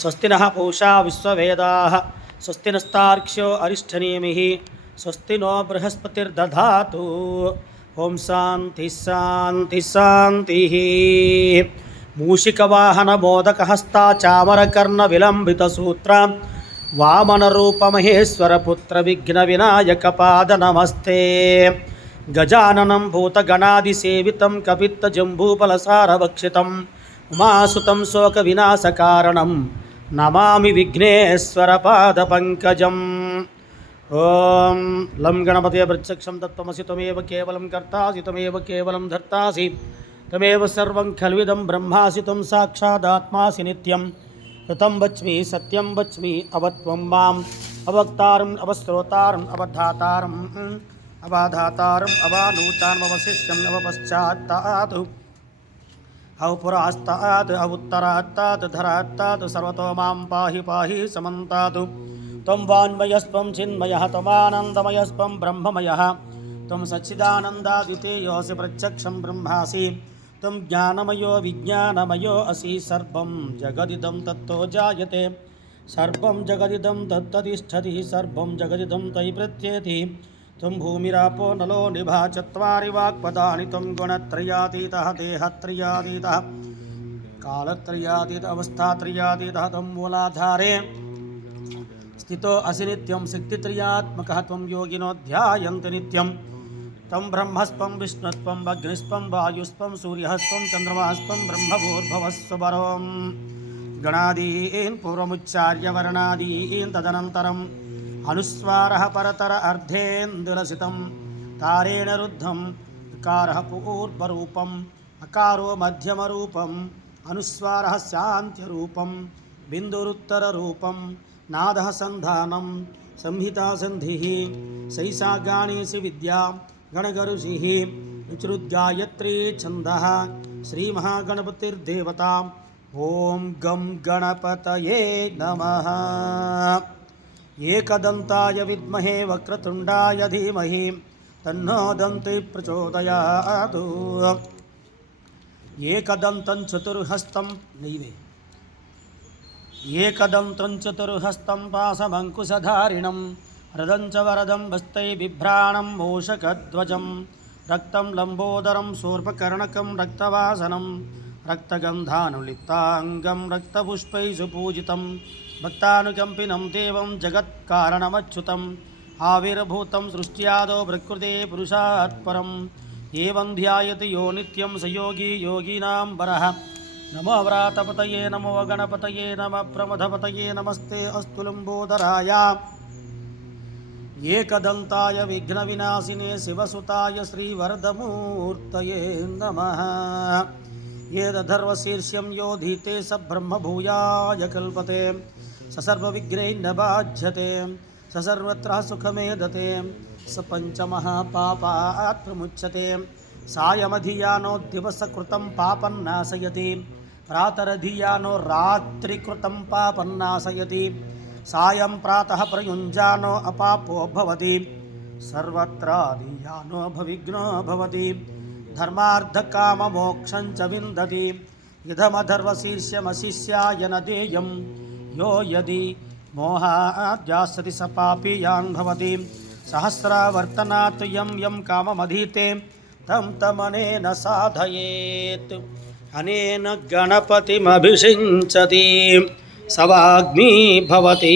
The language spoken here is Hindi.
స్వస్తిన పూషా విశ్వవేదా. స్వస్తినస్తార్క్ష్యో అరిష్టనేమి. స్వస్తి నో బృహస్పతిర్దాతు ఓం శాంతి శాంతి శాంతి. మూషికవాహనమోదకహస్తాచామరకర్ణవిలంబితసూత్ర వామనరూపమహేశ్వరపుత్ర విఘ్న వినాయక పాద నమస్తే గజాననం భూతగణాదిసేవితం కపిత్తజంబూపలసారభక్షితం ఉమాసుతం శోకవినాశకారణం నమామి విఘ్నేశ్వరపాదపంకజం ఓం లం గణపతే ప్రత్యక్షం తత్వమసి త్వమేవ కేవలం కర్తాసి త్వమేవ కేవలం ధర్తాసి తమేవ సర్వం ఖల్విదం బ్రహ్మాసి త్వం సాక్షాదాత్మాసి నిత్యం కృతం వచ్మి సత్యం వచ్మి అవత్వం మాం అవక్తారం అవశ్రోతారం అవధాతారం అవాధాతారం అవానూతారం అవశిష్యం अवपुरास्तात् अवुत्तरात्तात् धरात्तात् सर्वतो माँ पाहि पाहि समन्तातु। त्वं वान्मयस्त्वं चिन्मयः त्वमानन्दमयस्त्वं ब्रह्ममयः। त्वं सच्चिदानन्दादितेयोऽसि प्रत्यक्षं ब्रह्मासि। त्वं ज्ञानमयो विज्ञानमयो असि सर्वं जगदिदं तत्तो जायते। सर्वं जगदिदं तत्ततिष्ठति सर्वं जगदिदं तयि प्रत्येति। त्वं भूमिरापो नलो निभा चत्वारि वाक्पदानि त्वं गुणत्रयातीतः, देहत्रयातीतः, कालत्रयातीत, अवस्थात्रयातीतः त्वं मूलाधारे। स्थितो असि नित्यं शक्तित्रयात्मकः त्वं योगिनो ध्यायन्ति नित्यं। तं ब्रह्मस्पं विष्णुस्पं अग्निस्पं वायुस्पं सूर्यस्पं चन्द्रमास्पं ब्रह्मभूर्भवस्वरं गणादीन् पूर्वमुच्चार्य वर्णादीन् तदनन्तरं अनुस्वारः परतर अर्धेन्दुलसितं तारेण रुद्धं ऋकारः पूर्वरूपम् अकारो मध्यमरूपम् अनुस्वारः शान्त्यरूपं, बिन्दुरुत्तररूपं, नादः सन्धानं संहितासन्धिः सैषा गाणेषु विद्या गणगरुषिः विचृद्गायत्री छन्दः श्रीमहागणपतिर्देवता ॐ गं गणपतये नमः। एकदन्ताय विद्महे वक्रतुण्डाय धीमहि तन्नो दन्ति प्रचोदयात् एकदन्तं चतुर्हस्तं नैवे एकदन्तं चतुर्हस्तं पासमङ्कुशधारिणं रदं च वरदं वस्तै बिभ्राणं मूषकध्वजं रक्तं लम्बोदरं शूर्पकर्णकं रक्तवासनं रक्तगन्धानुलिप्ताङ्गं रक्तपुष्पैः सुपूजितं भक्तानुकम्पिनं देवं जगत्कारणमच्युतम् आविर्भूतं सृष्ट्यादौ प्रकृते पुरुषात् परं एवं ध्यायति यो नित्यं स योगी योगीनां वरः। नमो व्रातपतये, नमो गणपतये, नमः प्रमथपतये नमस्ते अस्तु लम्बोदराय एकदन्ताय, विघ्नविनाशिने, शिवसुताय श्रीवरदमूर्तये नमः। येदधर्वशीर्ष्यं योधीते स ब्रह्मभूयाय कल्पते। स सर्वविघ्नैः बाध्यते। स सर्वत्र सुखमेधते स पञ्चमहापापात् प्रमुच्यते सायमधियानो दिवसकृतं पापन्नाशयति प्रातरधियानो रात्रिकृतं पापन्नाशयति सायं प्रातः प्रयुञ्जानो अपापो भवति। सर्वत्राधियानो भविघ्नो भवति। ధర్మార్థకామమోక్షం చ విందతి ఇదమధర్వశీర్ష్యమశిష్యాయ నేయం యో యది మోహాద్యాశ్రతి స పాపీయాన్ భవతి సహస్రావర్తనాత్ యం యం కామమధీతే తం తమనేన సాధయేత్ అనేన గణపతిమభిషించతి సవాగ్ని భవతి